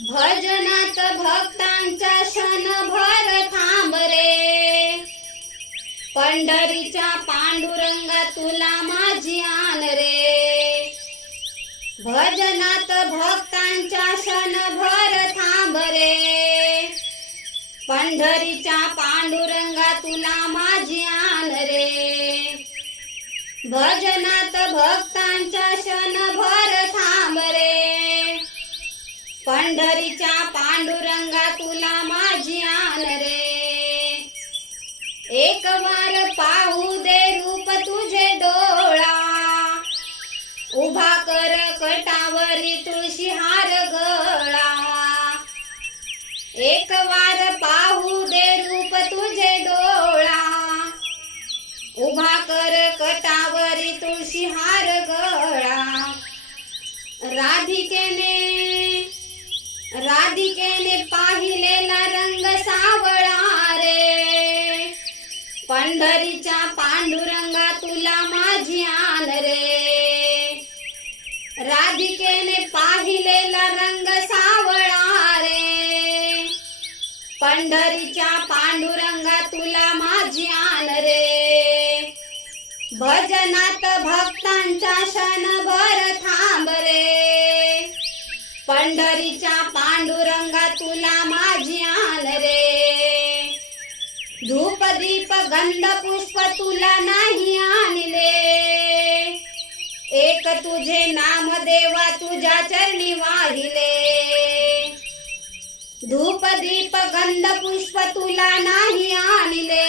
भजनात भक्तांचा क्षणभर थांब रे, पंढरीच्या पांडुरंगा तुला माझी आण रे. भजनात भक्तांच्या क्षणभर थांब रे, पंढरीच्या पांडुरंगा तुला माझी आण रे. भजनात भक्तांच्या क्षणभर थांब रे, पंढरीच्या पांडुरंगा तुला माझी आण रे. एक वार पाहू दे रूप तुझे डोळा, उभा कर कटावरी तुळशी हार गळा. एक वार पाहू दे रूप तुझे डोळा, उभा कर कटावरी तुळशी हार गळा. राधिकेने पाहिलेला रंग सावळा रे, पंढरीच्या पांडुरंगा तुला माझी आण रे. राधिकेने पाहिलेला रंग सावळा रे, पंढरीच्या पांडुरंगा तुला माझी आण रे. भजनात भक्तांचा क्षणभर थांब रे, पंढरीच्या पांडुरंगा तुला माझी आण रे. धूप दीप गंध पुष्प तुला नाही आणले, एक तुझे नाम देवा तुझ्या चरणी वाहिले. धूप दीप गंध पुष्प तुला नाही आणले,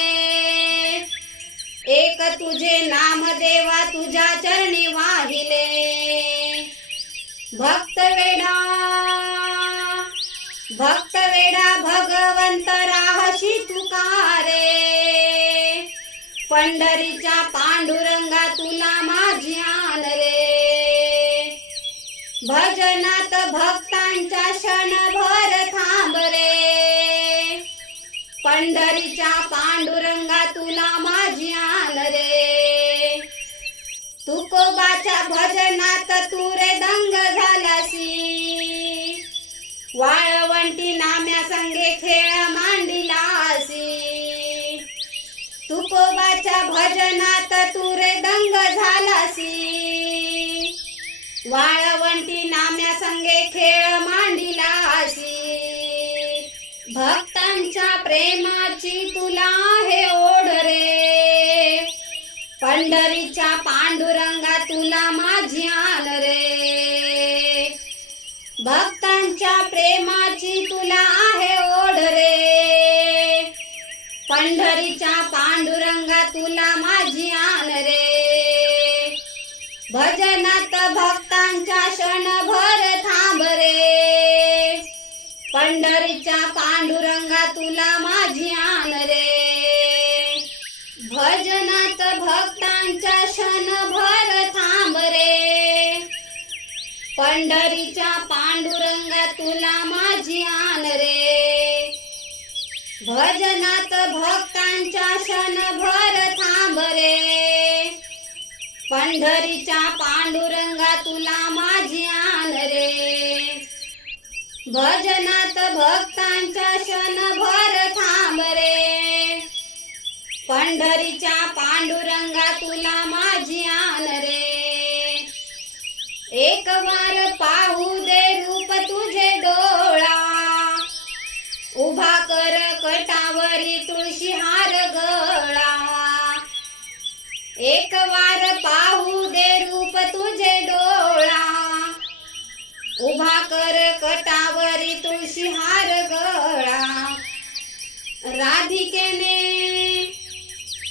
एक तुझे नाम देवा तुझ्या चरणी वाहिले. भक्त वेडा भगवंत राहशी तुकारे, पंढरीच्या पांडुरंगा तुला माझी आण रे. भजनात भक्तांच्या क्षणभर थांब रे, पंढरीच्या पांडुरंगा तुला माझी आण रे. तुकोबाच्या भजनात तू रे दंग झालासी, वाळवंटी नाम्या संगे खेळ मांडिलासी. तुकोबाच्या भजनात तू रे दंग झालासी, वाळवंटी नाम्या संगे खेळ मांडिलासी. भक्तांच्या प्रेमाची तुला आहे ओढ रे, पंढरीच्या पांडुरंगा तुला माझी आण रे. भक्तांच्या प्रेमाची तुला आहे ओढ रे, पंढरीच्या पांडुरंगा तुला माझी आण रे. भजनात भक्तांच्या क्षणभर थांब रे, पंढरीच्या पांडुरंगा तुला माझी आण रे. भजनात भक्तांच्या क्षणभर थांब रे, पंढरीच्या पांडुरंगा तुला माझी आण रे. भजनात भक्तांच्या क्षणभर थांब रे, पंढरीच्या पांडुरंगा तुला माझी आण रे. भजनात भक्तांच्या क्षणभर थांब रे, पंढरीच्या पांडुरंगा तुला माझी आण रे. एक वार पाहू दे रूप तुझे डोळा, उभा कर कटावरी तुळशी हार गळा. एक वार पाहू दे रूप तुझे डोळा, उभा कर कटावरी तुळशी हार गळा.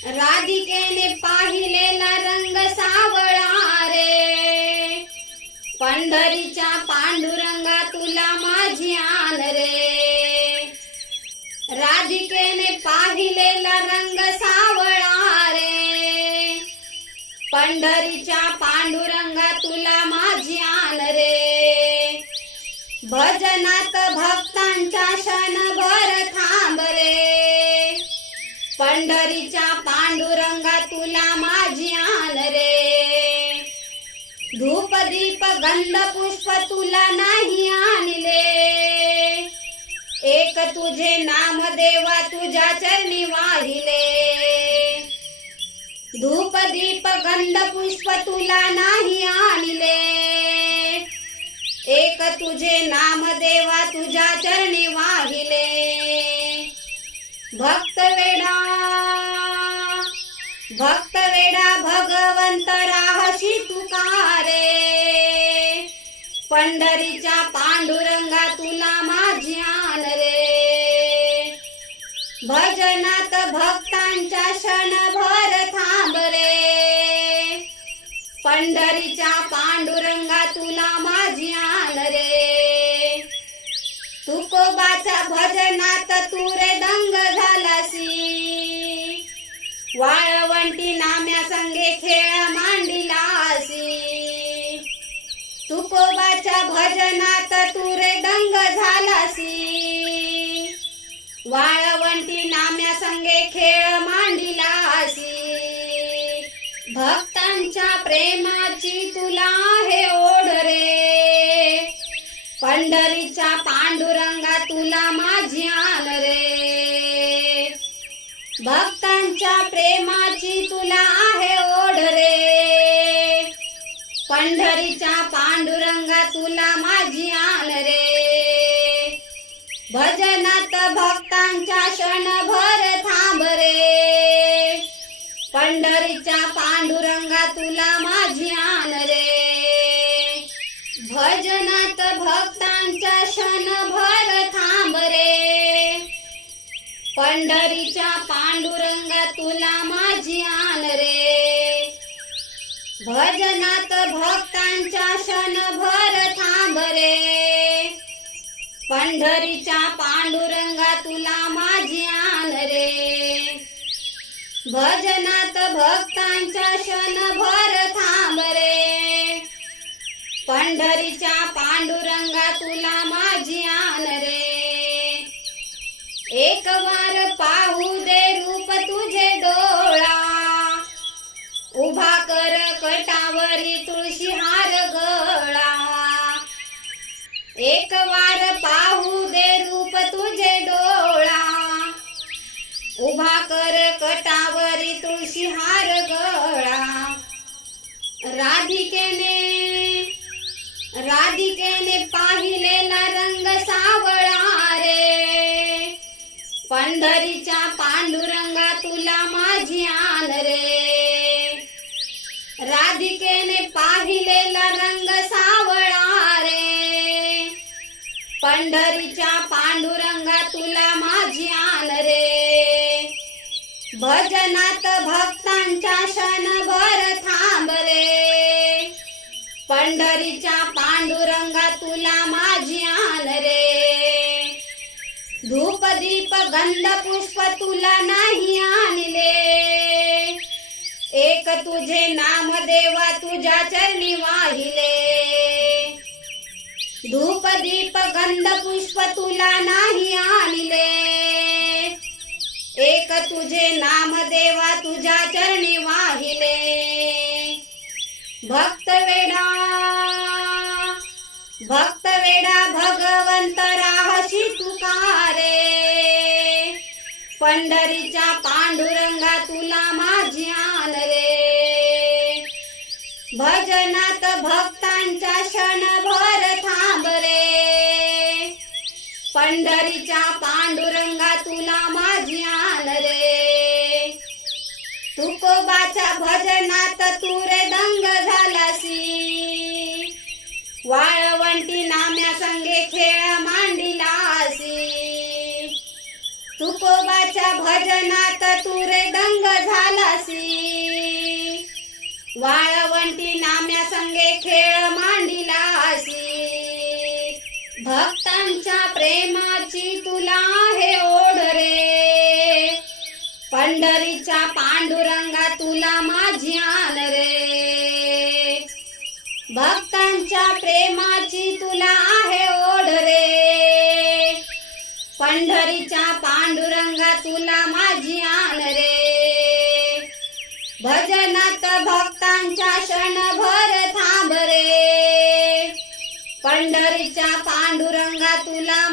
राधिकेने पाहिलेला रंग सावळा रे, पंढरीच्या पांडुरंगा तुला माझी आण रे. राधिकेने पाहिलेला रंग सावळा रे, पंढरीच्या पांडुरंगा तुला माझी आण रे. भजनात भक्तांच्या क्षणभर थांब रे, पंढरीच्या पांडुरंगा तुला माझी आण रे. धूप दीप गंध पुष्प तुला नाही आणले, एक तुझे नाम देवा तुझ्या चरणी वाहिले, धूप दीप गंध पुष्प तुला नाही आणले, एक तुझे नाम देवा तुझ्या चरणी वाहिले, भक्त वेडा भगवंत राहशी तुकारे, पंढरीच्या पांडुरंगा तुला माझी आण रे, भजनात भक्तांच्या क्षणभर थांब रे, पंढरीच्या पांडुरंगा तुला माझी आण रे, तुकोबाच्या भजनात तू रे दंग झालासी, वाळवंटी नाम्या संगे खेळ मांडिलासी, तुकोबाच्या भजनात तू रे दंग झालासी, वाळवंटी नाम्या संगे खेळ मांडिलासी, भक्तांच्या प्रेमाची तुला हे ओढ रे, पंढरीच्या पांडुरंगा तुला माझी आण रे, भक्तांच्या प्रेमाची तुला आहे ओढ रे, पंढरीच्या पांडुरंगा तुला माझी आण रे, भजनात भक्तांच्या क्षणभर थांब रे, पंढरीच्या पांडुरंगा तुला माझी आण रे, भजनात भक्तांच्या क्षणभर थांब रे, पंढरीच्या पांडुरंगा तुला माझी आण रे, भजनात भक्तांच्या क्षणभर थांब रे, पंढरीच्या पांडुरंगा तुला माझी आण रे, भजनात भक्तांच्या क्षणभर थांब रे, पंढरीच्या पांडुरंगा तुला माझी आण रे, एक वार पाहू दे रूप तुझे डोळा, उभा कर कटावरी तुळशी हार गळा, एक वार पाहू दे रूप तुझे डोळा, उभा कर कटावरी तुळशी हार गळा, राधिकेने पाहिलेला रंग सावळा रे, पंढरीच्या पांडुरंगा तुला माझी आण रे, राधिकेने पाहिलेला रंग सावळा रे, पंढरीच्या पांडुरंगा तुला माझी आण रे, भजनात भक्तांच्या क्षणभर थांब रे, पंढरीच्या पांडुरंगा तुला माझी आण रे, धूप दीप गंध पुष्प तुला नाही आणले, एक तुझे नाम देवा तुझ्या चरणी वाहिले, धूप दीप गंध पुष्प तुला नाही आणले, एक तुझे नाम देवा तुझ्या चरणी वाहिले, भक्त वेडा भगवंत राहशी तुकारे, पंढरीच्या पांडुरंगा तुला माझी आण रे, भजनात भक्तांच्या क्षणभर थांब रे, पंढरीच्या पांडुरंगा तुला माझी आण रे, तुकोबाच्या भजनात तू रे दंग झालासी, वाळवंटी नाम्या संगे खेळ मांडिलासी, तुकोबाच्या भजनात तू रे दंग झालासी, वाळवंटी नाम्या संगे खेळ मांडिलासी, भक्तांच्या प्रेमाची तुला हे ओढ रे, पंढरीच्या पांडुरंगा तुला माझी आण रे, भक्तांच्या प्रेमाची तुला आहे ओढ रे, पंढरीच्या पांडुरंगा तुला माझी आण रे, भजनात भक्तांच्या क्षणभर थांब रे, पंढरीच्या पांडुरंगा तुला